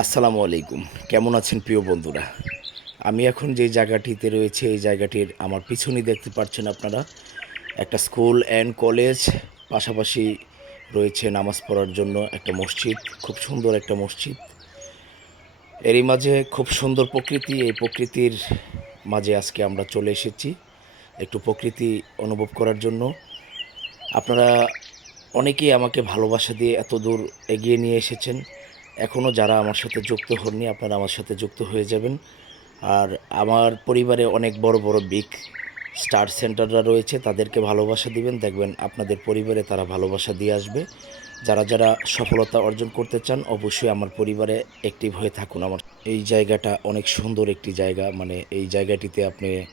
আসসালামু আলাইকুম। কেমন আছেন প্রিয় বন্ধুরা? আমি এখন যে জায়গাটিতে রয়েছে, এই জায়গাটির আমার পিছনেই দেখতে পাচ্ছেন আপনারা, একটা স্কুল অ্যান্ড কলেজ, পাশাপাশি রয়েছে নামাজ পড়ার জন্য একটা মসজিদ, খুব সুন্দর একটা মসজিদ। এরই মাঝে খুব সুন্দর প্রকৃতি, এই প্রকৃতির মাঝে আজকে আমরা চলে এসেছি, একটু প্রকৃতি অনুভব করার জন্য। আপনারা অনেকেই আমাকে ভালোবাসা দিয়ে এত দূর এগিয়ে নিয়ে এসেছেন এখনও যারা আমার সাথে যুক্ত হননি, আপনারা আমার সাথে যুক্ত হয়ে যাবেন। আর আমার পরিবারে অনেক বড় বড় বিগ স্টার সেন্টাররা রয়েছে, তাদেরকে ভালোবাসা দিবেন। দেখবেন আপনাদের পরিবারে তারা ভালোবাসা দিয়ে আসবে। যারা যারা সফলতা অর্জন করতে চান, অবশ্যই আমার পরিবারে অ্যাক্টিভ হয়ে থাকুন। আমার এই জায়গাটা অনেক সুন্দর একটি জায়গা। মানে এই জায়গাটিতে আপনি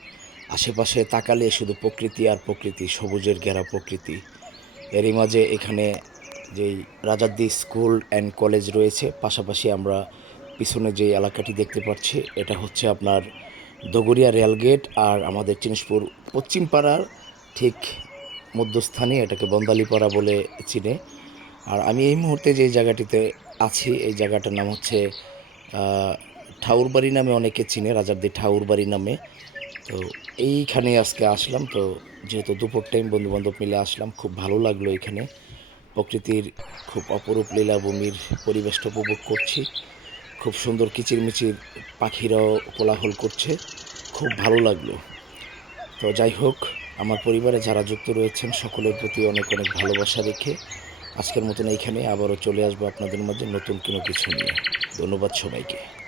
আশেপাশে তাকালে শুধু প্রকৃতি আর প্রকৃতি, সবুজের ঘেরা প্রকৃতি। এরই মাঝে এখানে যেই রাজাদি স্কুল অ্যান্ড কলেজ রয়েছে, পাশাপাশি আমরা পিছনে যে এলাকাটি দেখতে পাচ্ছি, এটা হচ্ছে আপনার দগরিয়া রেলগেট আর আমাদের চিনিসপুর পশ্চিম পাড়ার ঠিক মধ্যস্থানে এটাকে বন্দালিপাড়া বলে চিনে। আর আমি এই মুহূর্তে যে জায়গাটিতে আছি, এই জায়গাটার নাম হচ্ছে ঠাউরবাড়ি নামে অনেকে চিনে রাজারদি ঠাউরবাড়ি নামে। তো এইখানে আজকে আসলাম। তো যেহেতু দুপুর টাইম বন্ধু বান্ধব মিলে আসলাম, খুব ভালো লাগল এখানে। প্রকৃতির খুব অপরূপ লীলাভূমির পরিবেশটা উপভোগ করছি। খুব সুন্দর কিচিরমিচির পাখিরাও কোলাহল করছে। খুব ভালো লাগল। তো যাই হোক, আমার পরিবারে যারা যুক্ত রয়েছেন, সকলের প্রতি অনেক অনেক ভালোবাসা রেখে আজকের মতন এইখানে আবারও চলে আসব আপনাদের মধ্যে নতুন কোনো কিছু নিয়ে। ধন্যবাদ সবাইকে।